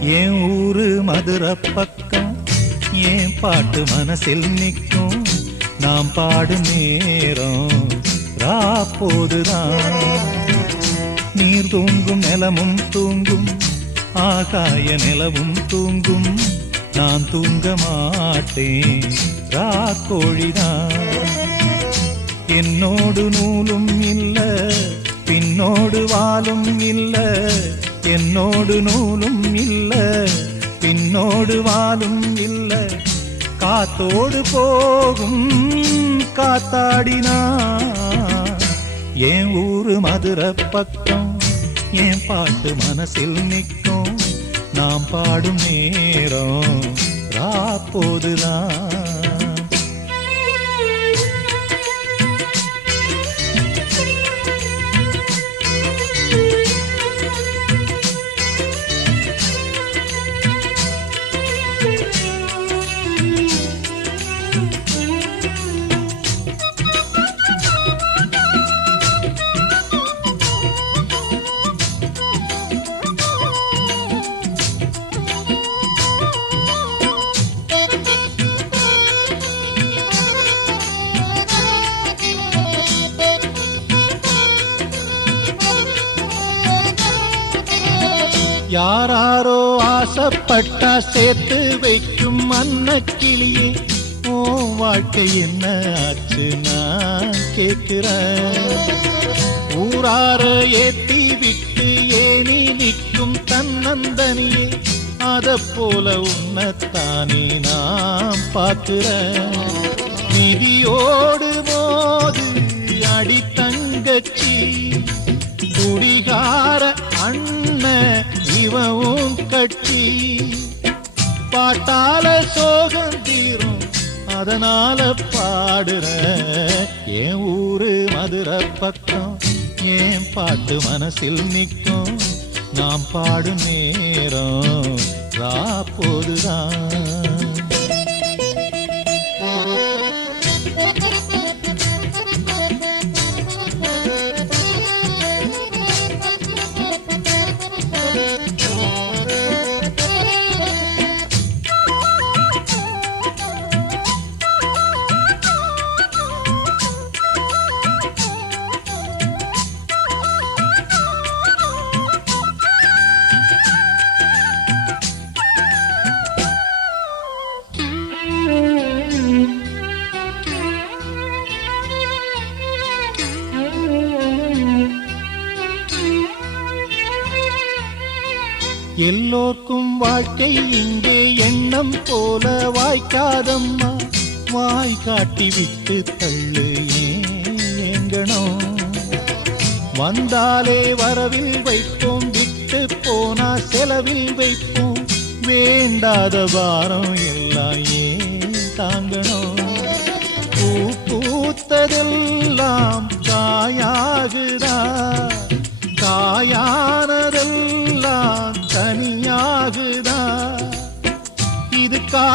என் ஊரு மதுரை பக்கம் என் பாட்டு மனசில் நிற்கும். நாம் பாடும் நேரம் ராப்போதுதான் நீர் தூங்கும் நிலமும் தூங்கும் ஆகாய நிலவும் தூங்கும். நான் தூங்க மாட்டேன் ரா கோழிதான். என்னோடு நூலும் இல்லை என்னோடு வாலும் இல்ல என்னோடு நூலும் இல்ல பின்னோடு வாலும் இல்ல. காத்தோடு போகும் காத்தாடினா என் ஊரு மதுரை பக்கம் என் பாட்டு மனசில் நிற்கும். நாம் பாடும் நேரம் ராப்போதுதான். யாராரோ ஆசைப்பட்டா சேர்த்து வைக்கும் அன்ன கிளியே ஓ வாழ்க்கை என்ன ஆச்சு நான் கேட்கிறேன். ஊரார ஏத்தி விட்டு ஏனி நிற்கும் தன்னந்தனியே அத போல உன்னத்தானே நான் பார்க்கிறேன். நிதியோடு மோது அடி தங்கச்சி தெய்வமும் கட்சி பாட்டால சோகம் தீரும். அதனால பாடுற என் ஊரு மதுரை பக்கம் ஏன் பாட்டு மனசில் நிற்கும். நாம் பாடும் நேரம் ராப்போதுதான். எல்லோர்க்கும் வாழ்க்கை இங்கே எண்ணம் போல வாய்க்காதம்மா. வாய் காட்டி விட்டு தள்ளு ஏங்கணும் வந்தாலே வரவில் வைப்போம் விட்டு போனா செலவில் வைப்போம். வேண்டாத வாரம் எல்லாம் ஏன் தாங்கணும் பூ பூத்ததெல்லாம் காயாகுதா காயானதெல்லாம்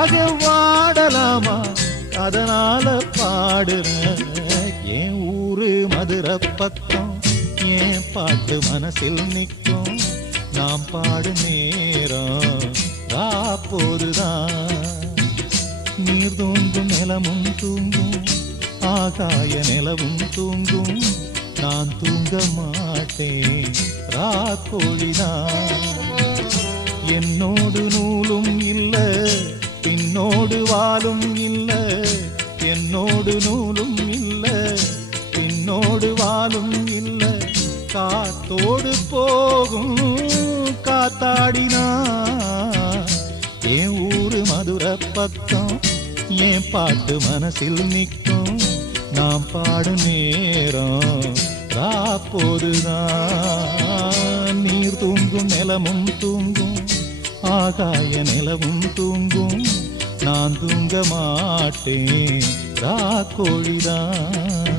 இதுக்காக வாடலாமா? அதனால பாடுறேன். என் ஊரு மதுரை பக்கம் என் பாட்டு மனசில் நிற்கும். நாம் பாடு நேரம் ராப்போதுதான் நீர் தூங்கும் நிலமும் தூங்கும் ஆகாய நிலவும் தூங்கும். நான் தூங்க மாட்டேன் ராக்கோழிதான் என்னோடு நூலும் இல்லை என்னோடு வாலும் இல்ல என்னோடு நூலும் இல்ல பின்னோடு வாலும் இல்ல. காத்தோடு போகும் காத்தாடினா. என் ஊரு மதுரை பக்கம் என் பாட்டு மனசில் நிற்கும். நாம் பாடு நேரம் ராப்போதுதான் நீர் தூங்கும் நிலமும் தூங்கும் ஆகாய நிலவும் தூங்கும். நான் தூங்க மாட்டேன். ராக்கோழிதான்